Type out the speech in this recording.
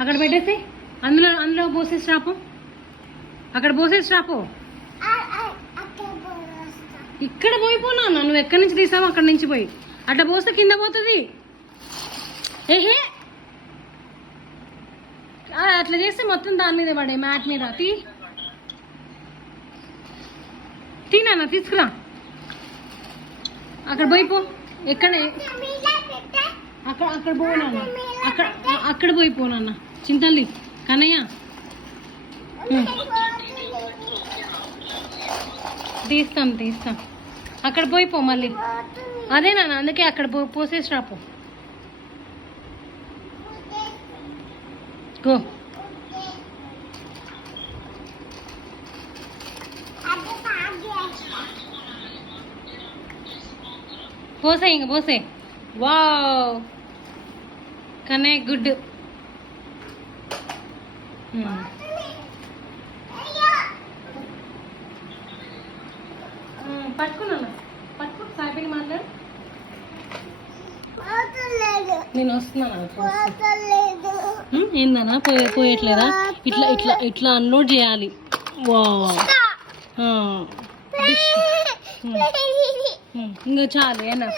అక్కడ పెట్టేసి అందులో అందులో పోసేసి రాపు, అక్కడ పోసేసి రాపు. ఇక్కడ పోయిపోనా, నువ్వు ఎక్కడి నుంచి తీసావు అక్కడి నుంచి పోయి అట్లా పోస్తే కింద పోతుంది. ఏహే అట్లా చేస్తే మొత్తం దాని మీద పడే, మ్యాట్ మీద. తీనా తీసుకురా, అక్కడ పోయిపో. ఎక్కడే అక్కడ అక్కడ పోనాన్న, అక్కడ అక్కడ పోయిపోనాన్న. చింతల్లి కన్నయ్య తీస్తాం అక్కడ పోయిపో మళ్ళీ. అదే నాన్న, అందుకే అక్కడ పోసేసి రాపో. గో పోసే, ఇంక పోసే. Wow Kannayya good. పట్టుకున్నాను, పట్టుకు సాయిపని మాట్లాడు. నేను వస్తున్నాను. ఏందన్నా పోయట్లేదా? ఇట్లా ఇట్లా ఇట్లా అన్లోడ్ చేయాలి. వావ్ ఇంకా చాలు ఏనా.